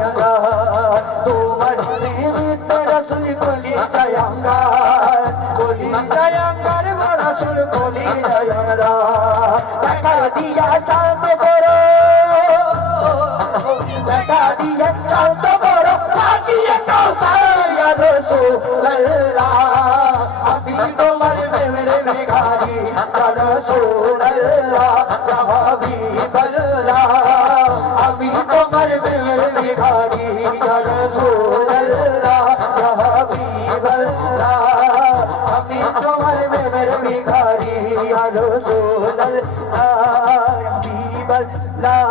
जाएगा तुम्हारे प्रेमित रसूल कोली जाएगा रसूल कोली जाएगा कर दिया चांद करो बेटा दिया चांद करो साकिए कौसर या रसूल अल्लाह अभी तुम्हारे मेरे भिखारी या रसूल अल्लाह या हबीब अल्लाह अभी तुम्हारे मेरे भिखारी या रसूल अल्लाह या हबीब अल्लाह अभी तुम्हारे मेरे भिखारी या रसूल अल्लाह या हबीब अल्लाह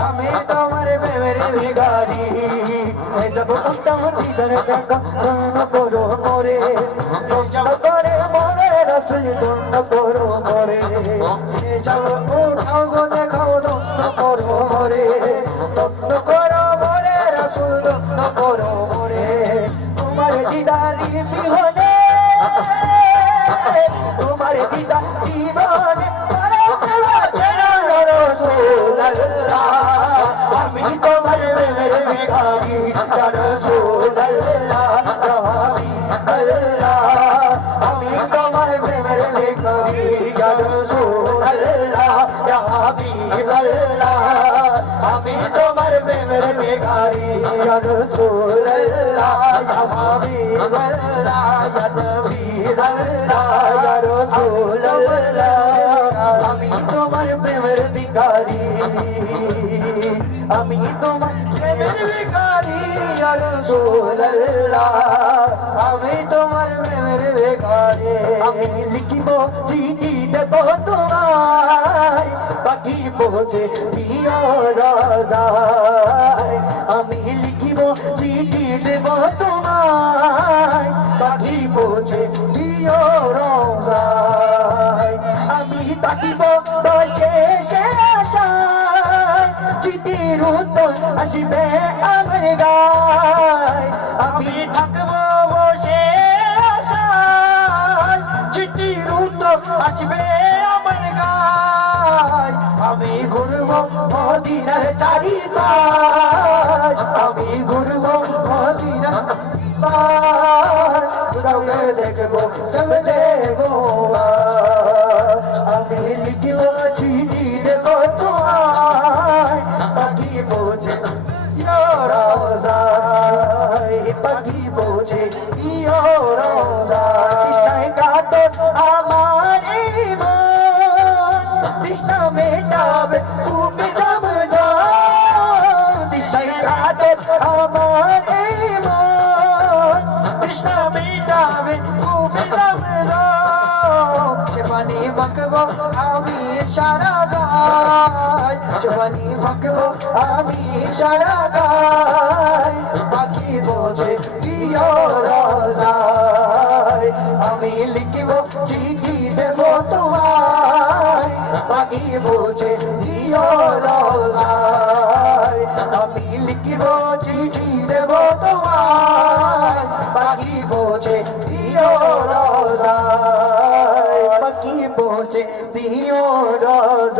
हमें तुम्हारे मेरे भिखारी जब उत्तम दीदर देखा तुम करो मोरे तुम करे मोरे रसूल तुम करो मोरे जब उठाओ गो देखाओ तुम करो मोरे तुम करो मोरे रसूल तुम करो मोरे तुम्हारे दीदारी भी होने तुम्हारे दीदारी होने रसूल अल्लाह अभी तुम्हारे मेरे भिखारी या रसूल अल्लाह या हबीब अल्लाह अभी तुम्हारे मेरे भिखारी या रसूल अल्लाह या हबीब अल्लाह अभी तुम्हारे मेरे भिखारी या रसूल अल्लाह या हबीब अल्लाह या नबी अल्लाह या रसूल अल्लाह अभी तुम्हारे प्रेमेर भिखारी আমি তোমার প্রেমের ভিখারি ইয়া রাসূলুল্লাহ আমি তোমার প্রেমের ভিখারি আমি লিখিব চিঠি দেব তোমায় পাখি পৌঁছে দিও রাজায় আমি লিখিব চিঠি দেব তোমায় পাখি পৌঁছে দিও রাজায় আমি তাকিব বসে সে আশায় চিঠির উত্তর আসবে আমার গায় আমি থাকবো বসে আশায় চিঠির উত্তর আসবে আমার গায় আমি ঘুরবো মদিনার চারিপাশ আমি ঘুরবো মদিনার তোকে দেখবো সব দেখবো আমি লিখিব চিঠি দেব তোমায় পাখি পৌঁছে রোজায় পাখি পৌঁছে রোজায় কৃষ্ণায় কাতো আমার মন কৃষ্ণা মেটাবে তুমি জম কৃষ্ণায় কাতো আমার মন কৃষ্ণা মেটাবে তুমি জম জবানি বকবো আমি সারা গায় জবানি বকবো আমি সারা গায় পাখি বোঝে প্রিয় রাজায় আমি লিখিব চিঠি দেব তোমায় পাখি বোঝে প্রিয় রাজায় আমি লিখিব চিঠি দেব তোমায় পাখি বোঝে প্রিয় রাজায় পাখি পৌঁছে দিও রাজায়